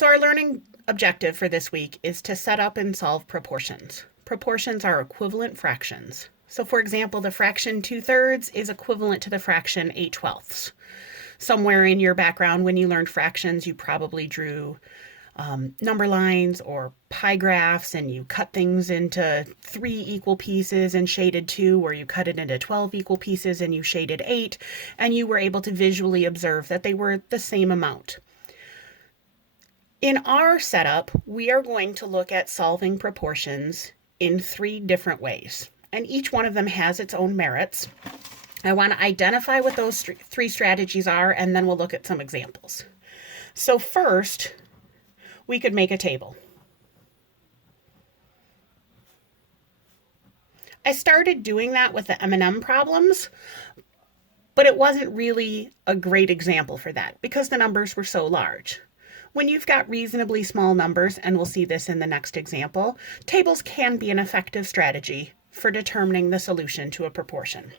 So our learning objective for this week is to set up and solve proportions. Proportions are equivalent fractions. So for example, the fraction 2/3 is equivalent to the fraction 8/12. Somewhere in your background when you learned fractions, you probably drew number lines or pie graphs, and you cut things into 3 equal pieces and shaded 2, or you cut it into 12 equal pieces and you shaded 8, and you were able to visually observe that they were the same amount. In our setup, we are going to look at solving proportions in 3 different ways, and each one of them has its own merits. I want to identify what those 3 strategies are, and then we'll look at some examples. So first, we could make a table. I started doing that with the M&M problems, but it wasn't really a great example for that because the numbers were so large. When you've got reasonably small numbers, and we'll see this in the next example, tables can be an effective strategy for determining the solution to a proportion.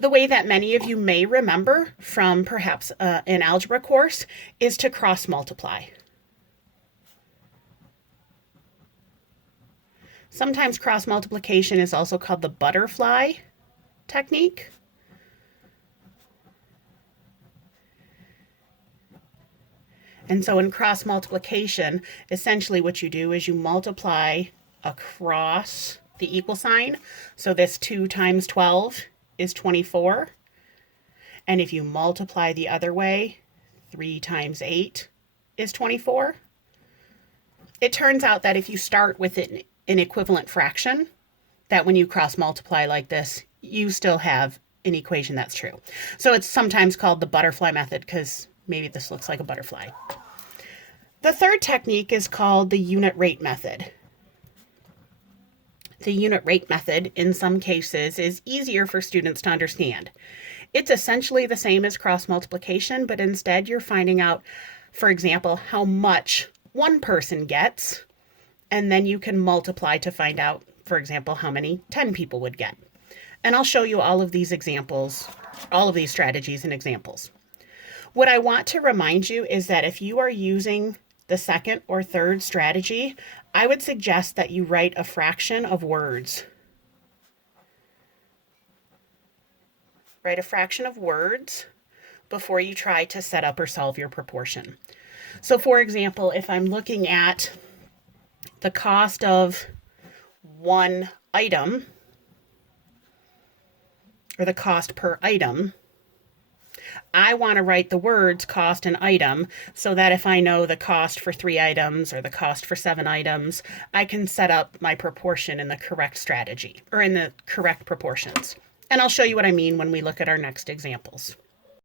The way that many of you may remember from perhaps an algebra course is to cross multiply. Sometimes cross multiplication is also called the butterfly technique. And so in cross multiplication, essentially what you do is you multiply across the equal sign. So this 2 times 12 is 24. And if you multiply the other way, 3 times 8 is 24. It turns out that if you start with an equivalent fraction, that when you cross multiply like this, you still have an equation that's true. So it's sometimes called the butterfly method because maybe this looks like a butterfly. The third technique is called the unit rate method. The unit rate method, in some cases, is easier for students to understand. It's essentially the same as cross multiplication, but instead you're finding out, for example, how much one person gets, and then you can multiply to find out, for example, how many 10 people would get. And I'll show you all of these examples, all of these strategies and examples. What I want to remind you is that if you are using the second or third strategy, I would suggest that you write a fraction of words. Write a fraction of words before you try to set up or solve your proportion. So for example, if I'm looking at the cost of one item, or the cost per item, I want to write the words cost and item so that if I know the cost for 3 items or the cost for 7 items, I can set up my proportion in the correct strategy or in the correct proportions. And I'll show you what I mean when we look at our next examples.